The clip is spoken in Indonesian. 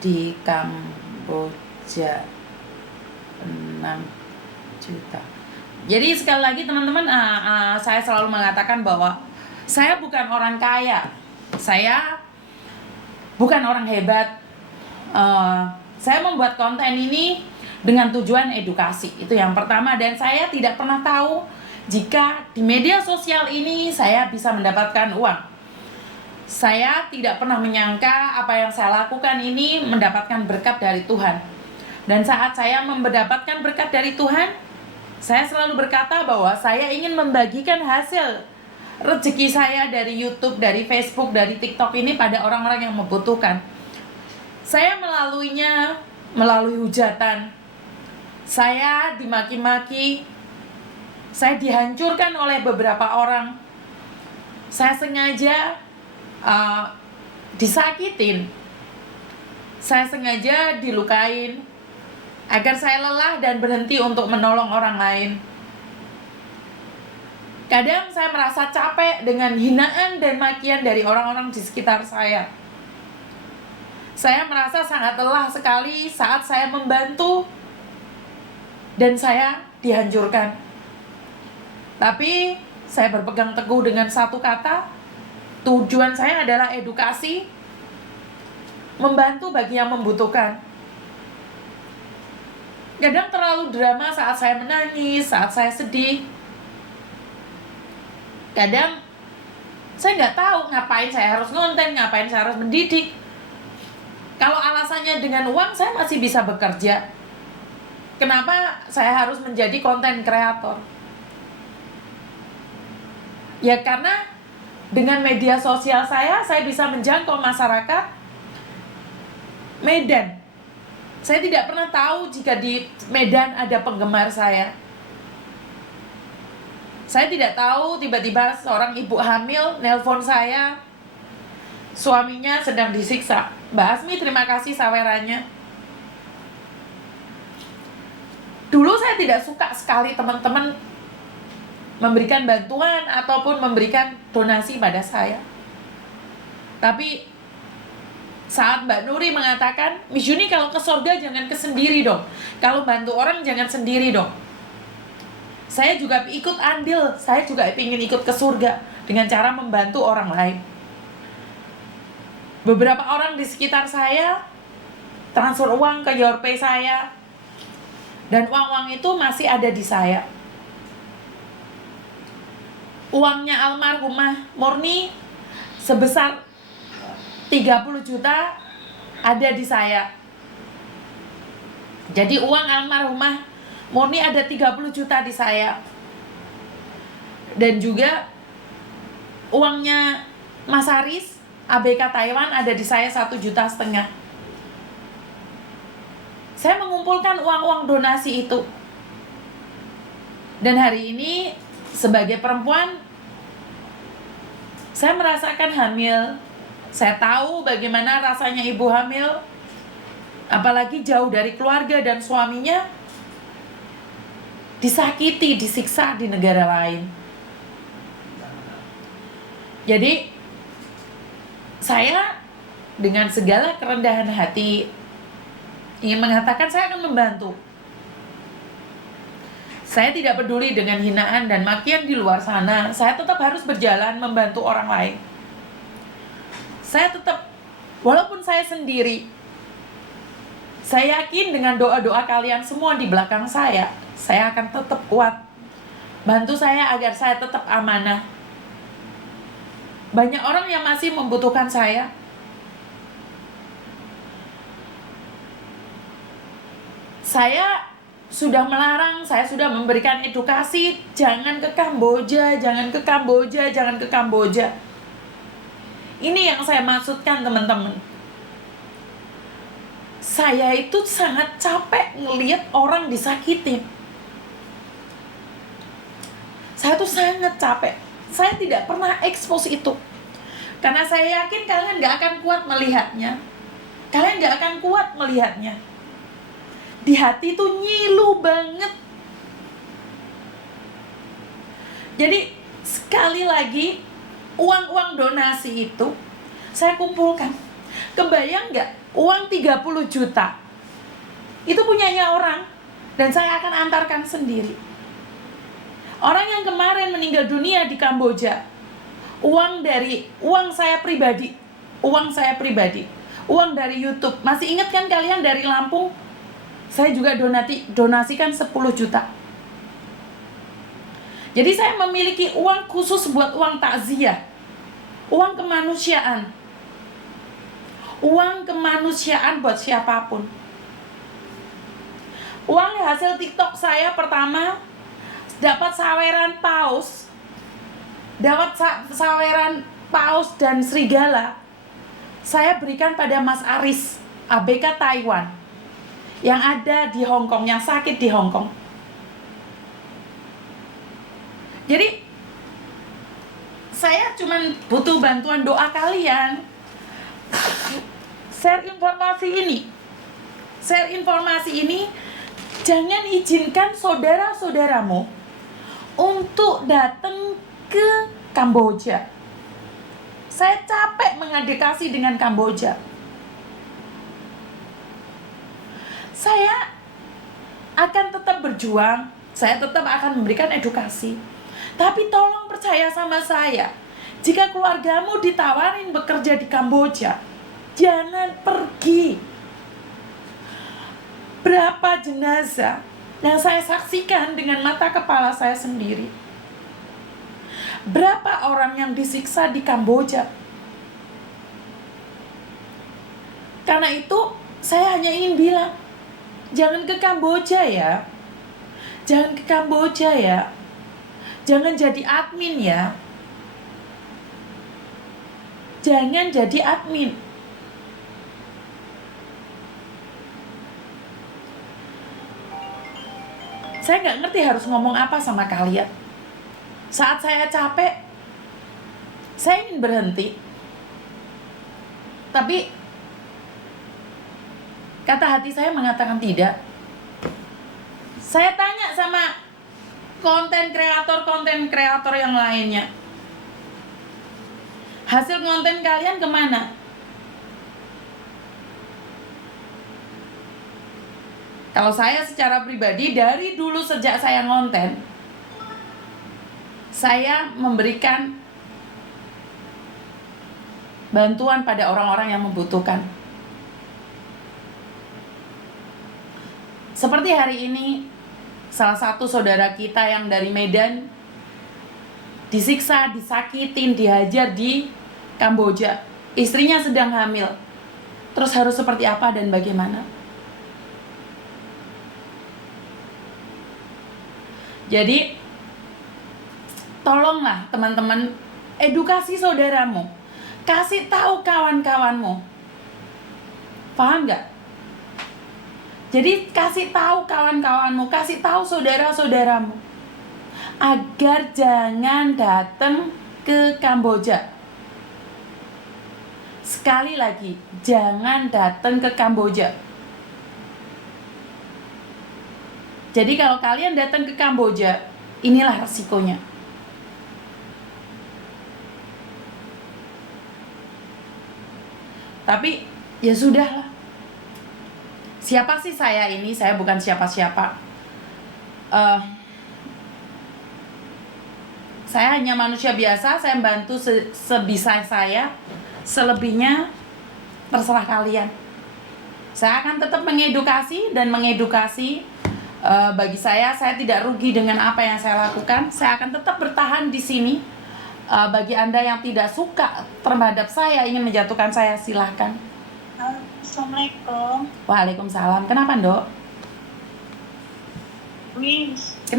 di Kamboja 6 juta. Jadi sekali lagi teman-teman, saya selalu mengatakan bahwa saya bukan orang kaya, saya bukan orang hebat. Saya membuat konten ini dengan tujuan edukasi, itu yang pertama. Dan saya tidak pernah tahu jika di media sosial ini saya bisa mendapatkan uang. Saya tidak pernah menyangka apa yang saya lakukan ini mendapatkan berkat dari Tuhan. Dan saat saya mendapatkan berkat dari Tuhan, saya selalu berkata bahwa saya ingin membagikan hasil rezeki saya dari YouTube, dari Facebook, dari TikTok ini pada orang-orang yang membutuhkan. Saya melaluinya melalui hujatan. Saya dimaki-maki. Saya dihancurkan oleh beberapa orang. Saya sengaja disakitin. Saya sengaja dilukain agar saya lelah dan berhenti untuk menolong orang lain. Kadang saya merasa capek dengan hinaan dan makian dari orang-orang di sekitar saya. Saya merasa sangat lelah sekali saat saya membantu dan saya dihancurkan. Tapi saya berpegang teguh dengan satu kata, tujuan saya adalah edukasi, membantu bagi yang membutuhkan. Kadang terlalu drama saat saya menangis, saat saya sedih. Kadang saya nggak tahu ngapain saya harus ngonten, ngapain saya harus mendidik. Kalau alasannya dengan uang, saya masih bisa bekerja. Kenapa saya harus menjadi konten kreator? Ya karena dengan media sosial saya bisa menjangkau masyarakat Medan. Saya tidak pernah tahu jika di Medan ada penggemar saya. Saya tidak tahu tiba-tiba seorang ibu hamil nelpon saya, suaminya sedang disiksa. Mbak Asmi, terima kasih sawerannya. Dulu saya tidak suka sekali teman-teman memberikan bantuan ataupun memberikan donasi pada saya. Tapi saat Mbak Nuri mengatakan, Miss Yuni kalau ke surga jangan ke sendiri dong, kalau bantu orang jangan sendiri dong, saya juga ikut andil, saya juga ingin ikut ke surga dengan cara membantu orang lain. Beberapa orang di sekitar saya transfer uang ke Yorpay saya, dan uang-uang itu masih ada di saya. Uangnya almarhumah Murni sebesar 30 juta ada di saya. Jadi uang almarhumah Murni ada 30 juta di saya. Dan juga uangnya Mas Haris ABK Taiwan ada di saya 1,5 juta. Saya mengumpulkan uang-uang donasi itu. Dan hari ini sebagai perempuan, saya merasakan hamil. Saya tahu bagaimana rasanya ibu hamil, apalagi jauh dari keluarga dan suaminya, disakiti, disiksa di negara lain. Jadi, saya dengan segala kerendahan hati ingin mengatakan saya akan membantu. Saya tidak peduli dengan hinaan dan makian di luar sana. Saya tetap harus berjalan membantu orang lain. Saya tetap, walaupun saya sendiri, saya yakin dengan doa-doa kalian semua di belakang saya akan tetap kuat. Bantu saya agar saya tetap amanah. Banyak orang yang masih membutuhkan saya. Saya sudah melarang, saya sudah memberikan edukasi, jangan ke Kamboja, jangan ke Kamboja, jangan ke Kamboja. Ini yang saya maksudkan teman-teman. Saya itu sangat capek ngelihat orang disakitin. Saya tuh sangat capek. Saya tidak pernah expose itu. Karena saya yakin kalian gak akan kuat melihatnya. Kalian gak akan kuat melihatnya. Di hati tuh nyilu banget. Jadi sekali lagi, uang-uang donasi itu saya kumpulkan. Kebayang gak uang 30 juta. Itu punyanya orang, dan saya akan antarkan sendiri. Orang yang kemarin meninggal dunia di Kamboja, uang saya pribadi, uang dari YouTube. Masih ingat kan kalian dari Lampung? Saya juga donasikan 10 juta. Jadi saya memiliki uang khusus buat uang takziah, uang kemanusiaan. Uang kemanusiaan buat siapapun. Uang hasil TikTok saya pertama dapat saweran paus. Dapat saweran paus dan serigala. Saya berikan pada Mas Aris, ABK Taiwan, yang ada di Hong Kong, yang sakit di Hong Kong. Jadi saya cuma butuh bantuan doa kalian. Share informasi ini. Jangan izinkan saudara-saudaramu untuk datang ke Kamboja. Saya capek mengedukasi dengan Kamboja. Saya akan tetap berjuang, saya tetap akan memberikan edukasi. Tapi tolong percaya sama saya, jika keluargamu ditawarin bekerja di Kamboja, jangan pergi. Berapa jenazah yang saya saksikan dengan mata kepala saya sendiri. Berapa orang yang disiksa di Kamboja. Karena itu, saya hanya ingin bilang, jangan ke Kamboja ya. Jangan ke Kamboja ya. Jangan jadi admin ya. Jangan jadi admin. Saya nggak ngerti harus ngomong apa sama kalian. Saat saya capek, saya ingin berhenti. Tapi kata hati saya mengatakan tidak. Saya tanya sama konten kreator yang lainnya, hasil konten kalian kemana? Kalau saya secara pribadi, dari dulu sejak saya ngonten, saya memberikan bantuan pada orang-orang yang membutuhkan. Seperti hari ini, salah satu saudara kita yang dari Medan disiksa, disakitin, dihajar di Kamboja. Istrinya sedang hamil. Terus harus seperti apa dan bagaimana? Jadi, tolonglah teman-teman, edukasi saudaramu. Kasih tahu kawan-kawanmu. Paham gak? Jadi kasih tahu kawan-kawanmu, kasih tahu saudara-saudaramu, agar jangan datang ke Kamboja. Sekali lagi, jangan datang ke Kamboja. Jadi kalau kalian datang ke Kamboja, inilah resikonya. Tapi ya sudahlah. Siapa sih saya ini? Saya bukan siapa-siapa. Saya hanya manusia biasa. Saya membantu sebisa saya. Selebihnya terserah kalian. Saya akan tetap mengedukasi dan mengedukasi. Bagi saya tidak rugi dengan apa yang saya lakukan. Saya akan tetap bertahan di sini. Bagi Anda yang tidak suka terhadap saya, ingin menjatuhkan saya, silahkan. Assalamualaikum. Waalaikumsalam. Kenapa, Ndok? Wis. Kenapa?